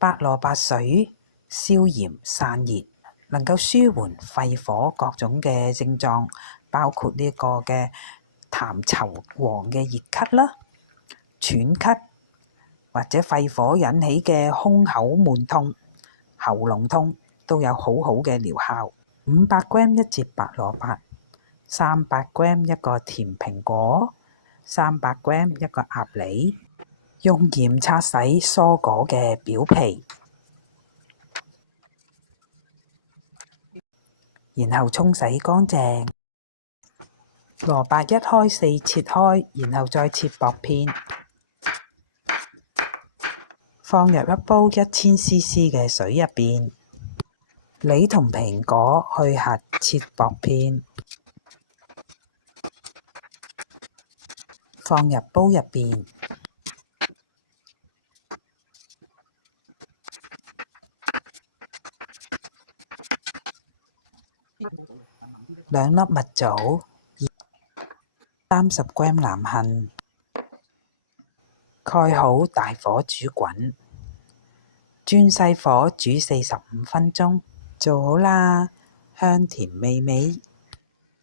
白蘿蔔水消炎散熱，能夠舒緩肺火各種嘅症狀，包括呢個嘅痰稠黃嘅熱咳啦、喘咳或者肺火引起嘅胸口悶痛、喉嚨痛都有好好嘅療效。500g 一節白蘿蔔，300g 一個甜蘋果，300g 一個鴨梨，用鹽擦洗蔬果嘅表皮，然後沖洗乾淨。蘿蔔一開四切開，然後再切薄片，放入一煲1000cc 嘅水入邊。梨同蘋果去核切薄片，放入煲入邊。2粒蜜棗，30g 南杏，蓋好大火煮滾，轉細火煮45分鐘，做好啦，香甜美味。